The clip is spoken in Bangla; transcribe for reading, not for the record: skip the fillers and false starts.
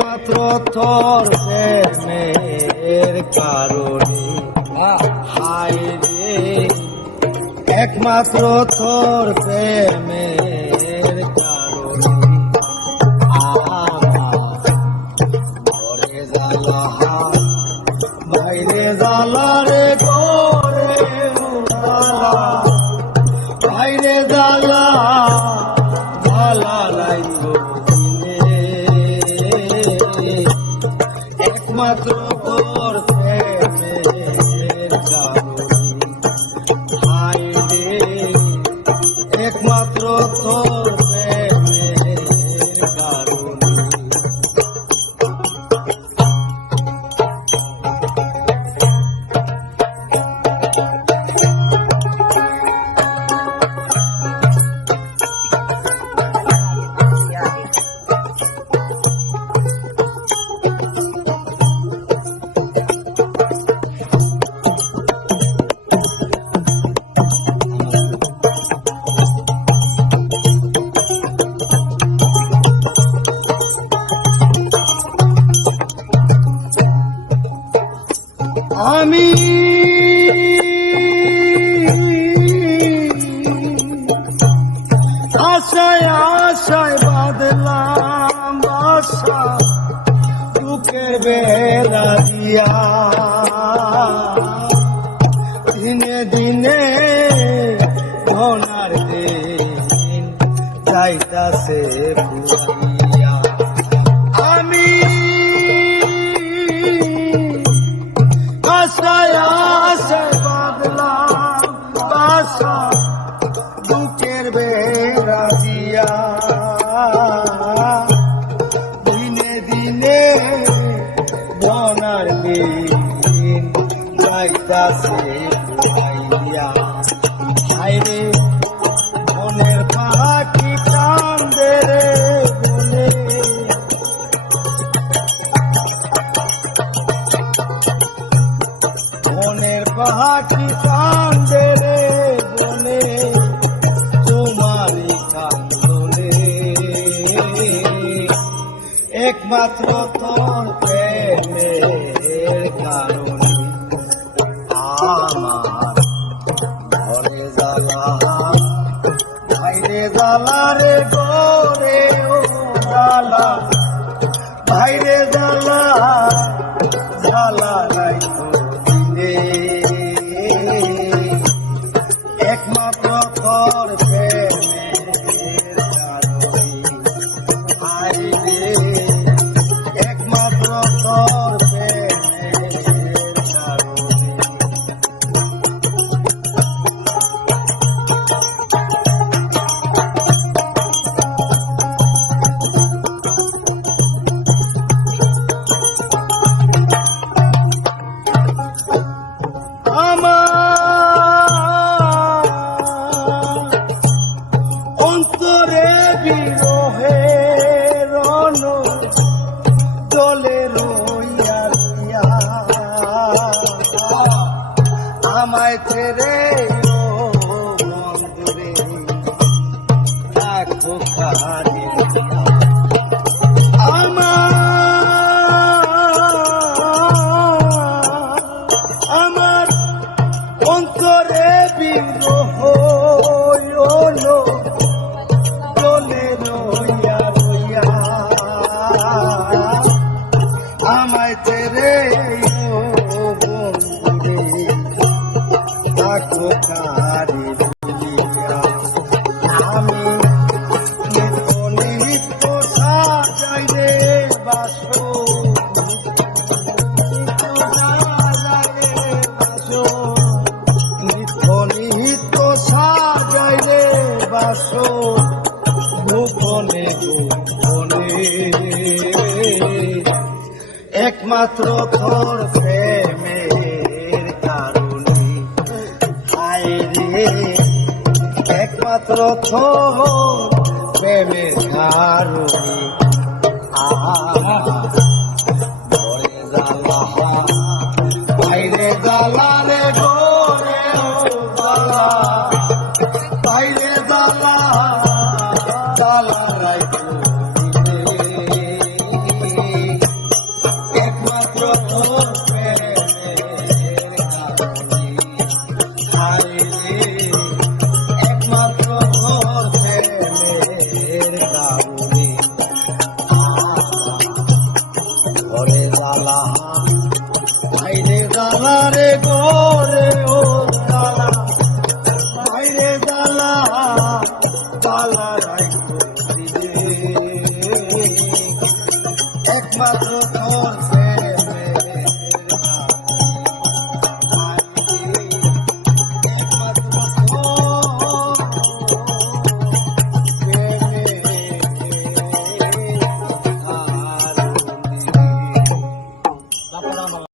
একমাত্র তোর প্রেমের কারণে হায় রে, একমাত্র তোর প্রেমের কারণে আমার ঘরে জ্বালা বাইরে জ্বালা রে ঘরে জ্বালা বাইরে জ্বালা জ্বালা নাই একমাত্র তোর প্রেমের কারণে হায় রে, একমাত্র তোর প্রেমের কারণে আমি আশায় আশায় বাঁধলাম বাসা বুকের বেলা দিয়া, দিনে দিনে ঘনার দিন যাইতাছে পুরাইয়া। আমি আশায় আশায় বাঁধলাম বাসা বুকের বেড়া দিয়া, দিনে দিনে বনার দিন যাইতাছে পুরাইয়া। হায় রে মনের পাখি কান্দে রে বলে, মনের পাখি কান্দে রে বলে, তোমারই কান্দনে একমাত্র তোর প্রেমের কারণে আমার ঘরে জ্বালা বাইরে জ্বালা রে ঘরে জ্বালা বাইরে জ্বালা জ্বালা নাই একমাত্র তোর প্রেমের কারণে হায় রে, একমাত্র তোর প্রেমের কারণে অন্তরে বিরহে রণ দলে রইয়া রইয়া, আমায় ছেড়ে বন্ধুরে রাখো কানে, আমার অন্তরে বিরহ দলে রইয়া রইয়া, আমায় তেরে বন্ধুরে রাখো কারে বলিয়া। আমি নিত্য নিত্য সাজাই রে বাসো, নিত্য নিত্য সাজাই রে বাসো গোপনে গোপনে একমাত্র তোর প্রেমের কারণে হায় রে, একমাত্র তোর প্রেমের কারণে ঘরে জ্বালা বাইরে জ্বালা রে ঘরে জ্বালা বাইরে জ্বালা জ্বালা রাইখো